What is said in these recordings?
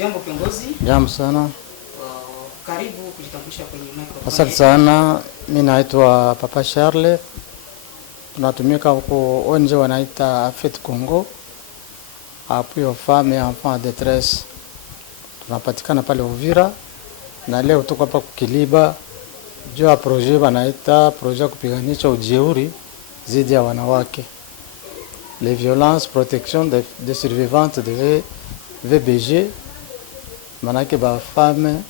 Jambo kiongozi. Jambo sana. Karibu kujitambulisha kwenye microphone. Asante sana. Mimi naitwa Papa Charles. Tunatumika huko ONG wanaita Afet Congo. Appui aux femmes et enfants en détresse. Tunapatikana pale Uvira. Na leo tuko hapa Kiliba. Juu ya projet wanaita projet kupiganisha ujeuri dhidi ya wanawake. Les violences, protection des survivantes de VBG. Manake ba femmes,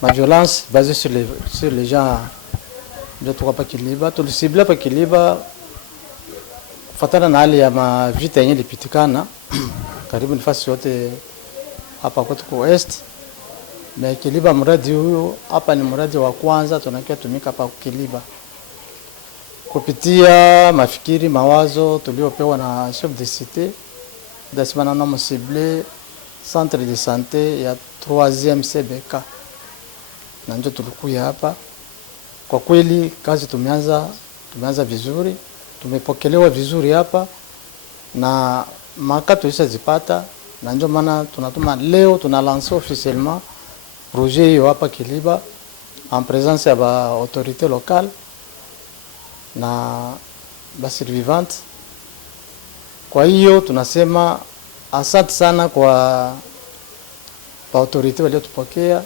ma violence basée sur les gens de tuko hapa Kiliba. Tulisibla hapa Kiliba kufuatana na hali ya mavita yenye ilipitikana karibu nafasi yote hapa kwetu kwa East. Na Kiliba mradi huyo hapa ni mradi wa kwanza tunakia tumika hapa Kiliba. Kupitia mafikiri mawazo tuliopewa na chef de cité d'asimana na ciblé centre de santé ya 3e CBK. Na ndio tulikuja hapa. Kwa kweli kazi tumeanza vizuri, tumepokelewa vizuri hapa na makato zipata, na ndio maana tunatuma leo tunalancer officiellement projet hiyo hapa Kiliba en présence ya ba autorité locale na ba survivante. Kwa hiyo tunasema asante sana kwa autorité waliotupokea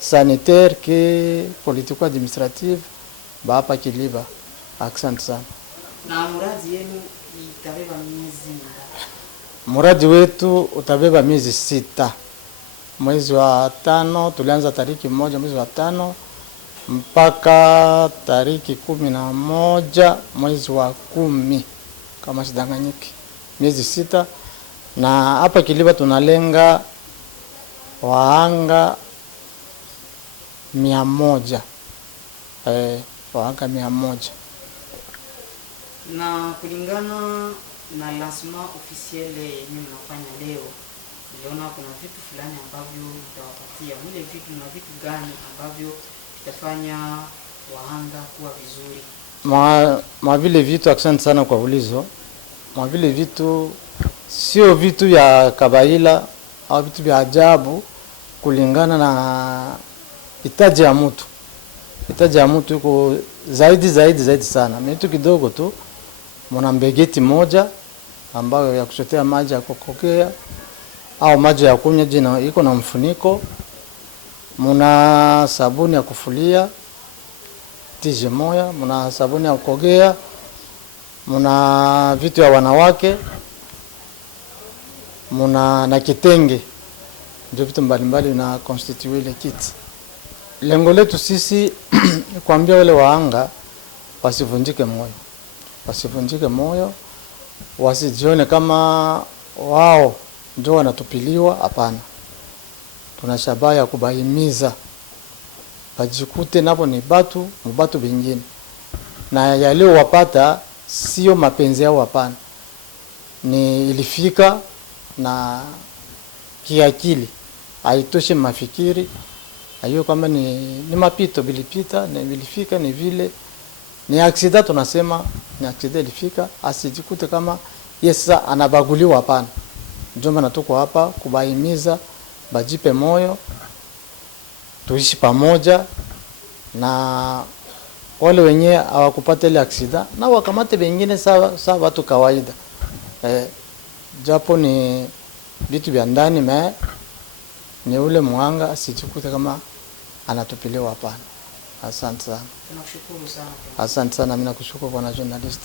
sanitaire que politico administrative ba hapa Kiliba. Asante sana. Na mradi yenu itabeba miezi mingapi? Mradi wetu utabeba miezi 6. Mwezi wa 5 tulianza tariki 1 mwezi wa 5 mpaka tariki 11 mwezi wa 10 kama sidanganyiki. Miezi 6. Na hapa Kiliba tunalenga wahanga 100. Wahanga 100. Na kulingana na lancement officiel yenye mnafanya leo, niliona kuna vitu fulani ambavyo mtawapatia. Vile vitu na vitu gani ambavyo vitafanya wahanga kuwa vizuri? Ma vile vitu, asante sana kwa ulizo. Ma vile vitu sio vitu ya kabaila au vitu vya ajabu, kulingana na hitaji ya mtu. Hitaji ya mtu iko zaidi sana. Mtu kidogo tu, mna mbegeti moja ambayo ya kuchotea maji ya kukokea au maji ya kunywa jina iko na mfuniko. Mna sabuni ya kufulia tije moja, mna sabuni ya kukogea, mna vitu ya wanawake, mna na kitenge. Ndio vitu mbalimbali na constitute ile kit. Lengo letu sisi kuambia wale wahanga wasivunjike moyo. Wasivunjike moyo, wasijione kama wao ndio wanatupiliwa, hapana. Tunashabaya kubahimiza bajikute napo ni batu vingine. Na yaleo wapata sio mapenzi yao, hapana. Ni ilifika na kiakili. Haitoshe mafikiri. Ayo kama ni mapito bilipita, ni bilifika, ni vile ni accident. Tunasema ni accident ilifika, asijikute kama yesa anabaguliwa, hapana. Ndio maana tuko hapa kubahimiza bajipe moyo, tuishi pamoja, na wale wenyewe hawakupata ile accident na wakamate wengine sawa watu kawaida. Japo ni vitu vya ndani, ni ule muhanga asijikute kama anatupiliwa, hapana. Asante sana. Tunashukuru sana. Asante sana, mimi nakushukuru bwana journalist.